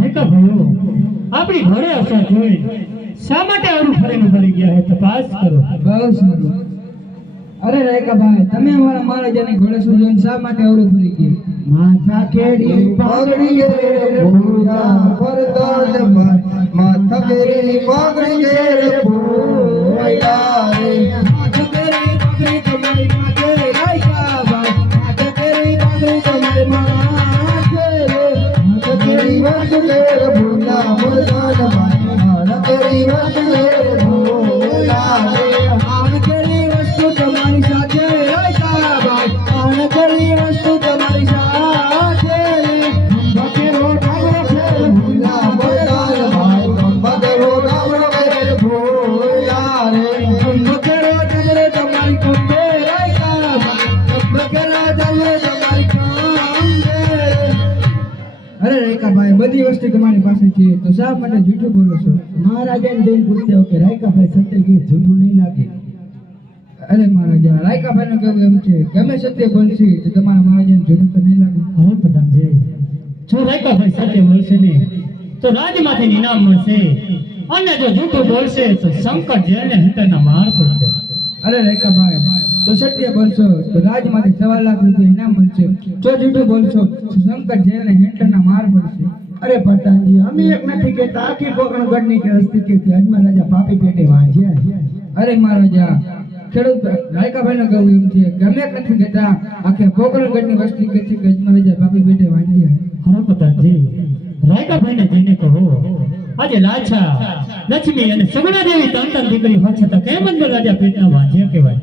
ભાઈકા ભાઈઓ આપણી ઘરે અસર જોઈ શા માટે આવું ફરીને ભરી ગયા હે? તપાસ કરો. બહુ સારું અરે રેખા ભાઈ તમે અમારા મહારાજાની ઘોડે સુજન શા માટે અવરું ભરી ગયા? માથા કેડી પાઘડીએ ભૂરા પરદોડ માર. માથા કેડી પાઘડીએ ભૂરા રે. તમારી પાસે છે. તો શા માટે જૂઠું બોલો છો? મહારાજાને જઈને પૂછતે હો કે રાયકાભાઈ સત્ય કે જૂઠું નહીં લાગે? અરે મહારાજા રાયકાભાઈ નું કેવું એમ છે ગમે સત્ય બોલશે તો તમારા મહારાજાને જૂઠું તો નહીં લાગે. હવે પ્રધાનજી જો. રાયકા ભાઈ સાથે મળશે ને તો રાજમાંથી ઇનામ મળશે. અને જો જૂઠું બોલશે તો સંકટ જેને ના માર પડશે. અરે રેખાભાઈ તો સત્ય બોલશો તો રાજમાંથી સવા લાખ રૂપિયા ઇનામ મળશે. જો જૂઠું બોલશો તો સંકટ જેને હેઠળના માર પડશે. અરે પ્રધાનજી અમે એક નથી કહેતા, આખી કોકણગઢની કે હસ્તી કે અજમા રાજા પાપી પેટે વાંચ્યા અરે મહારાજા, ખેડૂત રાયકાભાઈ નું કહેવું એમ છે, ગમે નથી કેતા આખે પોકરણગઢની વસ્તી કહે કે અજમરાજા પાપી પેટે વાંચ્યા અરે પ્રધાનજી રાયકા ને જઈને કહો, આજે લાછા, લક્ષ્મી અને સગડા દેવી તંતન દીકરી હોવા છતાં કેમ જ રાજા પેટના વાંચ્યા કહેવાય?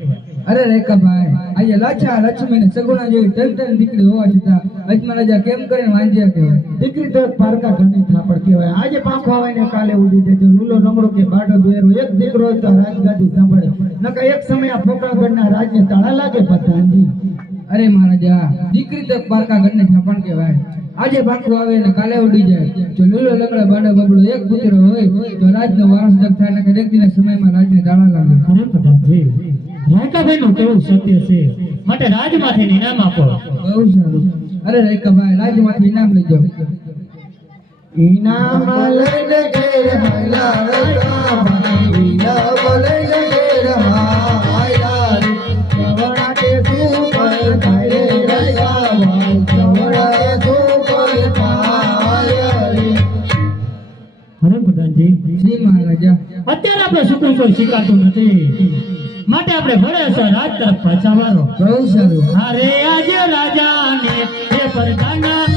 અરે રેખાભાઈ આજે લાછા લક્ષ્મી ને સગુણા જેવી ત્રણ દીકરી હોવા છતાં અજમરાજા કેમ કરીને વાંચ્યા કહેવાય? દીકરી તો પારકા ઘરની થાપડ કહેવાય. આજે પાંખો આવે ને કાલે ઉડી દેજો લૂલો નમરો કે બાડો બેરો એક દીકરો હોય તો રાજગાદી સાંભળે. નકા એક સમય આ પોકળગઢના રાજને તાળા લાગે પતાંજી અરે મહારાજા દીકરી તો પારકા ઘરને થાપણ કહેવાય. આજે પાકું આવે ને કાલે ઉડી જાય. જો લીલો લંગડો બાડો બબડો એક પુત્ર હોય તો રાજનો વારસ થાય ને વ્યક્તિના સમયમાં રાજને તાળા લાગે. રાયકાભાઈ નું કેવું સત્ય છે? માટે રાજમાંથી ઇનામ આપો. બહુ સારું. અરે રાયકાભાઈ રાજમાંથી ઇનામ લઈ જાઓ. ઇનામ લઈને ઘેર હાયલા રાયકાભાઈ, ઈનામ લઈને ઘેર હાયલા રે. સવડાટે સુપર થાય રાયકાભાઈ, સવડાએ સુપર થાય રે. પ્રધાનજી. જી મહારાજા. અત્યારે આપણે સુકુન કોઈ શીખાતું નથી. માટે આપણે છે રાજ તરફ પાછા વાળો બહુ સારું અરે આજે રાજાને એ પરદાના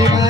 Thank you.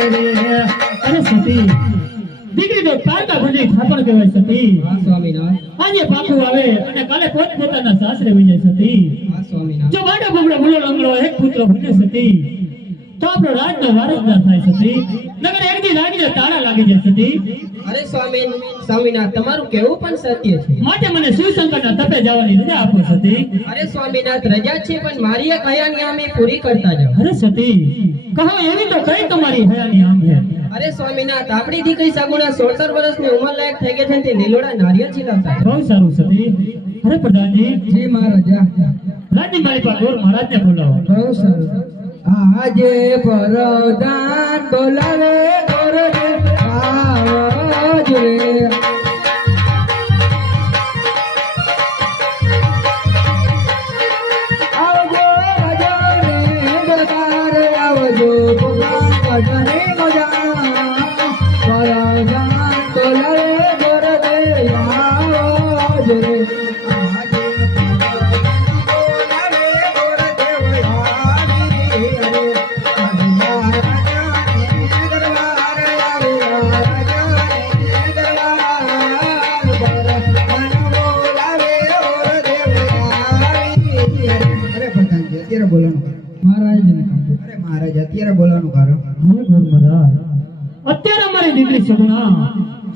સાસ રે સતી દીકરી તો પારકા ભંડી થાપણ કહેવાય સતી. આજે પાકું આવે અને કાલે પોત પોતાના સાસરે વિજય સતી. જો બાડો બગડો ભૂલો લંગડો એક પુત્ર બને સતી. તો આપણો રાજનો વારસદાર થાય સતી. નગર એક દી લાગી જાય તાળા લાગી જાય સતી. અરે સ્વામી સ્વામીનાથ તમારું કેવું પણ સત્ય છે. માટે મને શિવશંકરના તપે જવાની રજા આપો સતી. અરે સ્વામીનાથ રજા છે પણ મારી એક હયાની આમે પૂરી કરતા જાઓ. અરે સતી કહો એવી તો કઈ તમારી હયાની આમ છે? અરે સ્વામીનાથ આપણી દીકરી સગુણા સોળસર વર્ષની ઉંમર લાયક થઈ ગઈ છે તે લીલોડા નારિયેળ છીલાવતા બહુ સારું સતી. અરે પ્રધાનજી જી મહારાજા રાજની મારી પાસે ગોર મહારાજને બોલાવો. બહુ સારું. આજે પરદાન બોલાવે રે આવજો. અત્યારે બોલવાનું મહારાજને કામ અરે મહારાજ અત્યારે બોલવાનું કારણ? હે ગોર મહારાજ? અત્યારે અમારી દીકરી સગુણા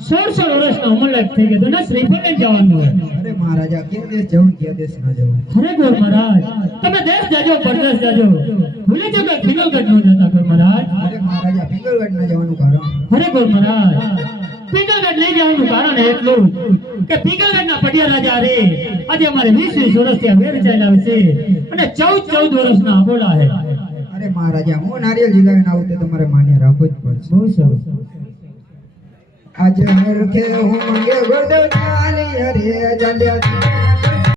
સોળ સોળ વર્ષના ઉંમર લાયક થઈ ગયો ને શ્રીફળને જવાનું હોય. અરે મહારાજા ક્યાં દેશ જવું ક્યાં દેશ ના જવું? અરે ગોર મહારાજ તમે દેશ જાજો પરદેશ જાજો. ભૂલી જો કે ખીલગઢ નો જતા ગોર મહારાજ. અરે મહારાજા પિંગલગઢ ના જવાનું કારણ? અરે ગોર મહારાજ પિંગલગઢ લઈ જવાનું કારણ એટલું કે પિંગલગઢના પટિયા રાજા રે. આજે અમારે વીસ વીસ વર્ષ ત્યાં વેર ચાલ્યા છે અને ચૌદ ચૌદ વર્ષના અબોલા છે અરે મહારાજા હું નારિયેલ જીલાવીને આવું તે તમારે માન્ય રાખવું જ પડશે. બહુ સરસ. આજે હરખે હું મંગે ગોડો ચાલી અરે ચાલ્યા